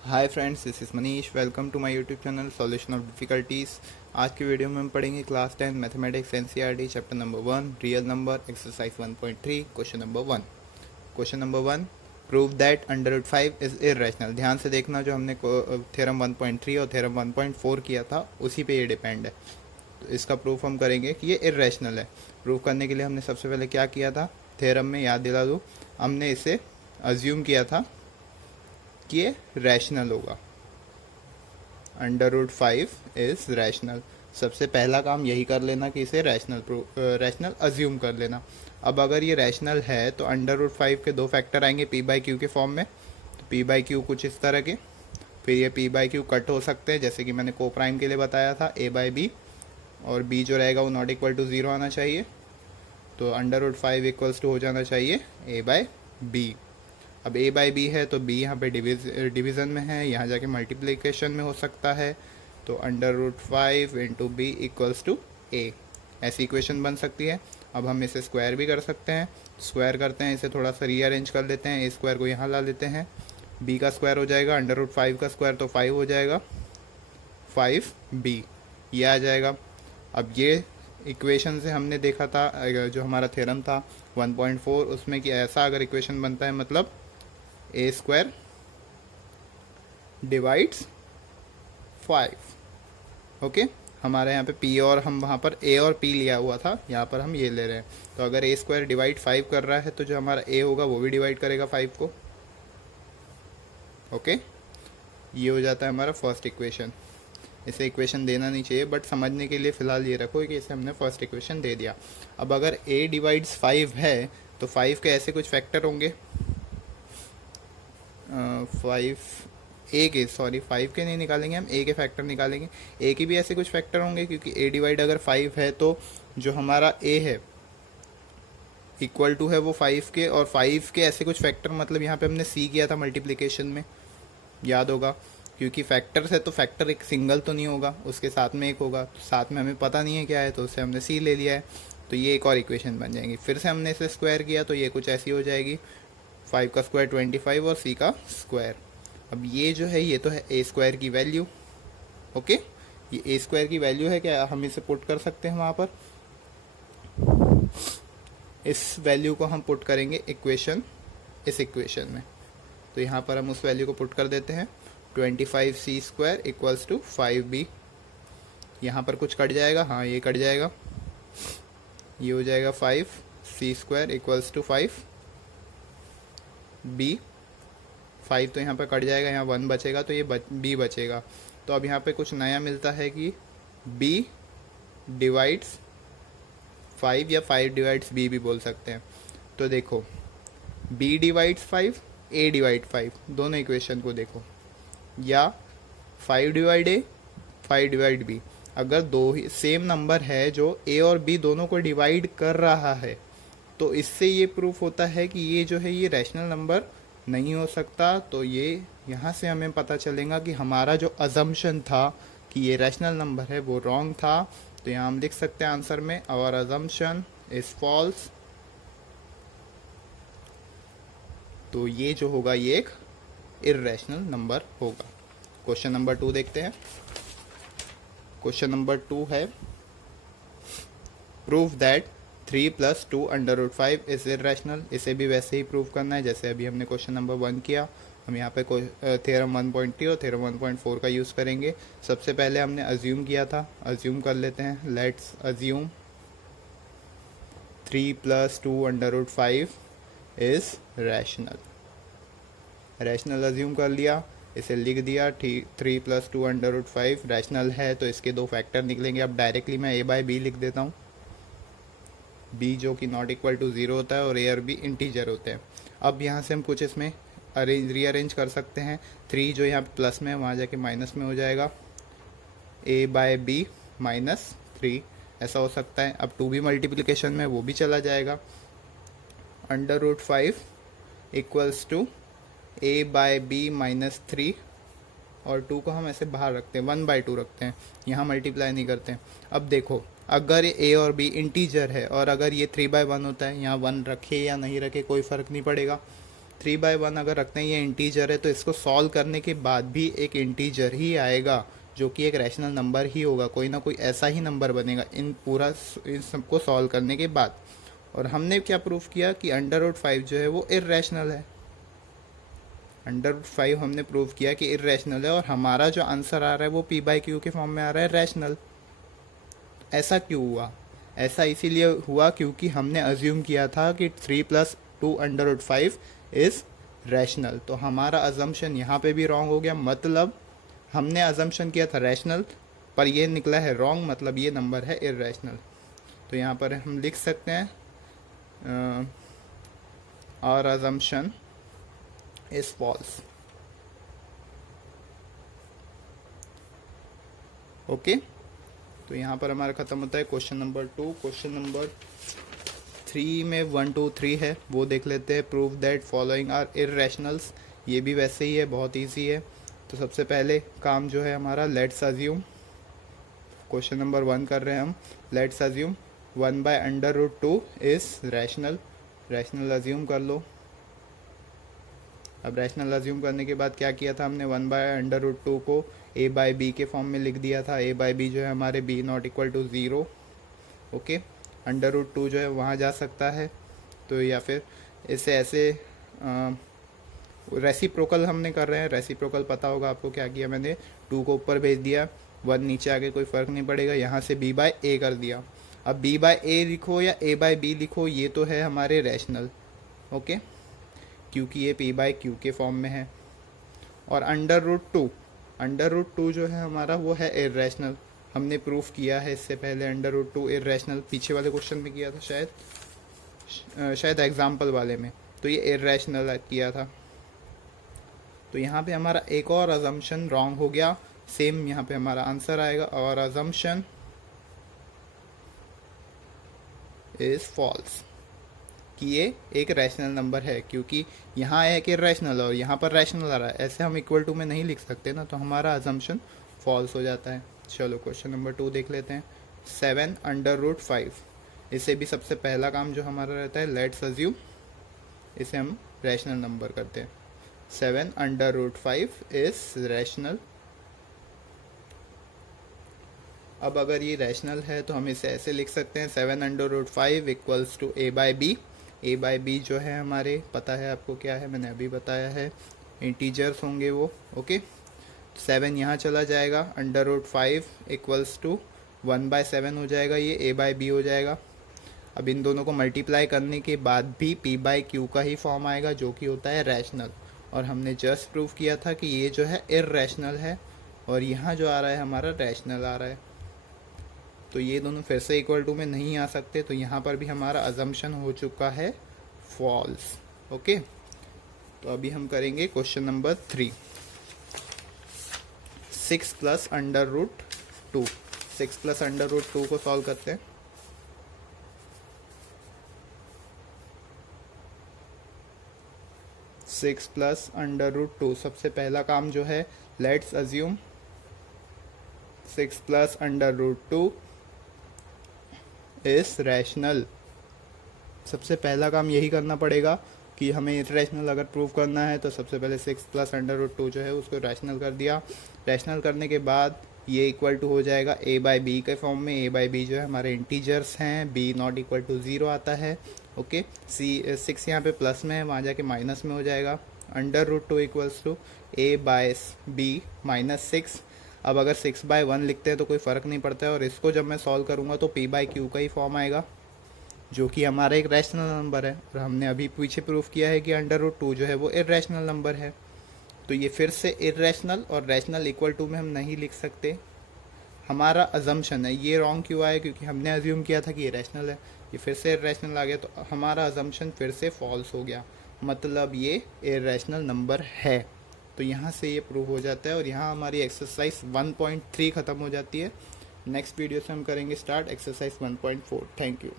Hi friends, this is Manish. Welcome to my YouTube channel solution of difficulties. आज की video में हम पढ़ेंगे class 10 mathematics NCERT chapter number 1 real number exercise 1.3 question number 1। Question number 1, prove that under root 5 is irrational. ध्यान से देखना, जो हमने थ्योरम 1.3 और थ्योरम 1.4 किया था उसी पे ये डिपेंड है। तो इसका प्रूफ हम करेंगे कि ये इरेशनल है। प्रूफ करने के लिए हमने सबसे पहले क्या किया था, थ्योरम में याद दिला दूँ, हमने इसे अज्यूम किया था कि ये रैशनल होगा। Under root 5 is rational. सबसे पहला काम यही कर लेना कि इसे रैशनल अज्यूम कर लेना। अब अगर ये रैशनल है तो अंडर रूट 5 के दो फैक्टर आएंगे पी बाई क्यू के फॉर्म में। तो पी बाई क्यू कुछ इस तरह के, फिर ये पी बाई क्यू कट हो सकते हैं, जैसे कि मैंने को प्राइम के लिए बताया था ए बाई बी, और बी जो रहेगा वो नॉट इक्वल टू ज़ीरो आना चाहिए। तो अंडर रूट 5 इक्वल्स टू हो जाना चाहिए ए बाई बी। अब ए बाई बी है तो बी यहाँ पे डिवीज़न में है, यहाँ जाके मल्टीप्लिकेशन में हो सकता है। तो under root 5 into B equals to A, ऐसी इक्वेशन बन सकती है। अब हम इसे स्क्वायर भी कर सकते हैं। स्क्वायर करते हैं, इसे थोड़ा सा रीअरेंज कर लेते हैं, ए स्क्वायर को यहाँ ला लेते हैं, बी का स्क्वायर हो जाएगा, अंडर रूट 5 का स्क्वायर तो 5 हो जाएगा, 5b ये आ जाएगा। अब ये इक्वेशन से हमने देखा था, जो हमारा थ्योरम था 1.4, उसमें कि ऐसा अगर इक्वेशन बनता है मतलब ए स्क्वायर डिवाइड्स 5। ओके, हमारे यहाँ पे पी और हम वहाँ पर ए और पी लिया हुआ था, यहाँ पर हम ये ले रहे हैं। तो अगर ए स्क्वायर डिवाइड 5 कर रहा है तो जो हमारा ए होगा वो भी डिवाइड करेगा 5 को। ओके, ये हो जाता है हमारा फर्स्ट इक्वेशन। इसे इक्वेशन देना नहीं चाहिए, बट समझने के लिए फ़िलहाल ये रखो कि इसे हमने फर्स्ट इक्वेशन दे दिया। अब अगर ए डिवाइड्स 5 है तो 5 के ऐसे कुछ फैक्टर होंगे, 5 के नहीं निकालेंगे हम, ए के फैक्टर निकालेंगे। ए के भी ऐसे कुछ फैक्टर होंगे, क्योंकि ए डिवाइड अगर 5 है तो जो हमारा ए है इक्वल टू है वो 5 के, और 5 के ऐसे कुछ फैक्टर, मतलब यहाँ पे हमने सी किया था मल्टीप्लिकेशन में, याद होगा। क्योंकि फैक्टर्स है तो फैक्टर एक सिंगल तो नहीं होगा, उसके साथ में एक होगा, तो साथ में हमें पता नहीं है क्या है, तो उससे हमने सी ले लिया है। तो ये एक और इक्वेशन बन जाएंगी। फिर से हमने इसे स्क्वायर किया तो ये कुछ ऐसी हो जाएगी, 5 का स्क्वायर 25 और सी का स्क्वायर। अब ये जो है ये तो है ए स्क्वायर की वैल्यू। ओके, ये ए स्क्वायर की वैल्यू है, क्या हम इसे पुट कर सकते हैं वहाँ पर? इस वैल्यू को हम पुट करेंगे इस इक्वेशन में। तो यहाँ पर हम उस वैल्यू को पुट कर देते हैं, 25c square equals to 5b। यहाँ पर कुछ कट जाएगा, हाँ ये कट जाएगा, ये हो जाएगा 5c square equals to 5b। 5 तो यहाँ पर कट जाएगा, यहाँ 1 बचेगा, तो ये b बचेगा। तो अब यहाँ पे कुछ नया मिलता है कि b डिवाइड्स 5 या 5 डिवाइड्स b भी बोल सकते हैं। तो देखो, b डिवाइड्स 5, a डिवाइड 5, दोनों इक्वेशन को देखो, या 5 डिवाइड a 5 डिवाइड b। अगर दो ही सेम नंबर है जो a और b दोनों को डिवाइड कर रहा है, तो इससे ये प्रूफ होता है कि ये जो है ये रैशनल नंबर नहीं हो सकता। तो ये यहाँ से हमें पता चलेगा कि हमारा जो अजम्पशन था कि ये रैशनल नंबर है वो रॉन्ग था। तो यहाँ हम लिख सकते हैं आंसर में, आवर अजम्पशन इज फॉल्स। तो ये जो होगा ये एक इर्रेशनल नंबर होगा। क्वेश्चन नंबर 2 देखते हैं। क्वेश्चन नंबर 2 है, prove that 3 + 2 under root 5 is irrational. इसे भी वैसे ही प्रूव करना है जैसे अभी हमने क्वेश्चन नंबर 1 किया। हम यहाँ पे थ्योरम 1.3 और थ्योरम 1.4 का यूज़ करेंगे। सबसे पहले हमने अज्यूम किया था, अज्यूम कर लेते हैं। Let's assume 3 + 2 under root 5 is rational. Rational assume कर लिया, इसे लिख दिया, 3 + 2 अंडर रूट 5 रैशनल है तो इसके दो फैक्टर निकलेंगे। अब डायरेक्टली मैं ए बाई बी लिख देता हूँ, बी जो कि नॉट इक्वल टू ज़ीरो होता है और ए और बी इंटीजर होते हैं। अब यहाँ से हम कुछ इसमें रीअरेंज कर सकते हैं। 3 जो यहाँ प्लस में है वहाँ जाके माइनस में हो जाएगा, ए बाय बी -3 ऐसा हो सकता है। अब 2 भी मल्टीप्लिकेशन में वो भी चला जाएगा, under root 5 equals to a by b -3, और 2 को हम ऐसे बाहर रखते हैं, 1/2 रखते हैं, यहाँ मल्टीप्लाई नहीं करते हैं। अब देखो, अगर ए और बी इंटीजर है और अगर ये 3/1 होता है, यहाँ 1 रखे या नहीं रखे कोई फ़र्क नहीं पड़ेगा। 3/1 अगर रखते हैं, ये इंटीजर है, तो इसको सॉल्व करने के बाद भी एक इंटीजर ही आएगा जो कि एक रैशनल नंबर ही होगा, कोई ना कोई ऐसा ही नंबर बनेगा इन सबको सॉल्व करने के बाद। और हमने क्या प्रूफ किया कि √5 जो है वो इर्रेशनल है। √5 हमने प्रूव किया कि इर्रेशनल है, और हमारा जो आंसर आ रहा है वो p/q के फॉर्म में आ रहा है, रैशनल। ऐसा क्यों हुआ? ऐसा इसीलिए हुआ क्योंकि हमने अज्यूम किया था कि 3 + 2 √5 इज रैशनल। तो हमारा अजम्पशन यहाँ पे भी रॉन्ग हो गया, मतलब हमने अजम्पशन किया था रैशनल, पर ये निकला है रॉन्ग, मतलब ये नंबर है इर्रेशनल। तो यहाँ पर हम लिख सकते हैं और अजम्पशन इज फॉल्स। ओके, तो यहाँ पर हमारा ख़त्म होता है क्वेश्चन नंबर 2। क्वेश्चन नंबर 3 में 1, 2, 3 है, वो देख लेते हैं। Prove that following are irrationals. ये भी वैसे ही है, बहुत इजी है। तो सबसे पहले काम जो है हमारा, लेट्स अज्यूम, क्वेश्चन नंबर 1 कर रहे हैं हम। Let's assume 1/√2 is rational. Rational assume कर लो। अब रैशनल अज्यूम करने के बाद क्या किया था हमने, 1/√2 को a/b के फॉर्म में लिख दिया था। a/b जो है हमारे b ≠ 0। ओके, √2 जो है वहाँ जा सकता है, तो या फिर इसे ऐसे रेसिप्रोकल हमने कर रहे हैं। रेसिप्रोकल पता होगा आपको, क्या किया मैंने, 2 को ऊपर भेज दिया, 1 नीचे आके कोई फ़र्क नहीं पड़ेगा, यहाँ से b/a कर दिया। अब b/a लिखो या a/b लिखो, ये तो है हमारे रैशनल। ओके, क्योंकि ये p/q के फॉर्म में है। और √2 जो है हमारा वो है इर्रेशनल। हमने प्रूफ किया है इससे पहले √2 इर्रेशनल, पीछे वाले क्वेश्चन में किया था शायद एग्जाम्पल वाले में, तो ये इर्रेशनल किया था। तो यहाँ पे हमारा एक और अजम्पशन रॉन्ग हो गया, सेम यहाँ पे हमारा आंसर आएगा, और अजम्पशन इज फॉल्स, कि ये एक रैशनल नंबर है, क्योंकि यहाँ है कि रैशनल और यहाँ पर रैशनल आ रहा है, ऐसे हम इक्वल टू में नहीं लिख सकते ना, तो हमारा अजम्पशन फॉल्स हो जाता है। चलो क्वेश्चन नंबर 2 देख लेते हैं। 7/5, इसे भी सबसे पहला काम जो हमारा रहता है, लेट्स अज्यूम, इसे हम रैशनल नंबर करते हैं। 7/5 इज रैशनल। अब अगर ये रैशनल है तो हम इसे ऐसे लिख सकते हैं, 7/5 = a/b। a/b जो है हमारे, पता है आपको क्या है, मैंने अभी बताया है, इंटीजर्स होंगे वो। ओके, 7 यहाँ चला जाएगा, √5 = 1/7 हो जाएगा, ये a/b हो जाएगा। अब इन दोनों को मल्टीप्लाई करने के बाद भी p/q का ही फॉर्म आएगा, जो कि होता है रैशनल। और हमने जस्ट प्रूव किया था कि ये जो है इर्रेशनल है, और यहाँ जो आ रहा है हमारा रैशनल आ रहा है। तो ये दोनों फिर से इक्वल टू में नहीं आ सकते, तो यहाँ पर भी हमारा अजम्पशन हो चुका है फॉल्स। ओके, तो अभी हम करेंगे क्वेश्चन नंबर 3। 6 + √2। 6 + √2 को सॉल्व करते हैं। सिक्स प्लस √2, सबसे पहला काम जो है, लेट्स अज्यूम 6 + √2 इज रैशनल। सबसे पहला काम यही करना पड़ेगा कि हमें इर्रेशनल अगर प्रूव करना है, तो सबसे पहले 6 + √2 जो है उसको रैशनल कर दिया। रैशनल करने के बाद ये इक्वल टू हो जाएगा a/b के फॉर्म में। a/b जो है हमारे इंटीजर्स हैं, b ≠ 0 आता है। ओके, 6 यहाँ पे प्लस में है, वहाँ जाके माइनस में हो जाएगा। √2 = a/b - 6। अब अगर 6/1 लिखते हैं तो कोई फ़र्क नहीं पड़ता है, और इसको जब मैं सॉल्व करूँगा तो p/q का ही फॉर्म आएगा, जो कि हमारा एक रैशनल नंबर है। और हमने अभी पीछे प्रूफ किया है कि √2 जो है वो इर्रेशनल नंबर है। तो ये फिर से इर्रेशनल और रैशनल इक्वल टू में हम नहीं लिख सकते। हमारा अजम्पशन है, ये रॉन्ग क्यों आया, क्योंकि हमने अज्यूम किया था कि ये रैशनल है, ये फिर से इर्रेशनल आ गया, तो हमारा अजम्पशन फिर से फॉल्स हो गया, मतलब ये इर्रेशनल नंबर है। तो यहाँ से ये प्रूव हो जाता है, और यहाँ हमारी एक्सरसाइज 1.3 ख़त्म हो जाती है। नेक्स्ट वीडियो से हम करेंगे स्टार्ट एक्सरसाइज 1.4। Thank you.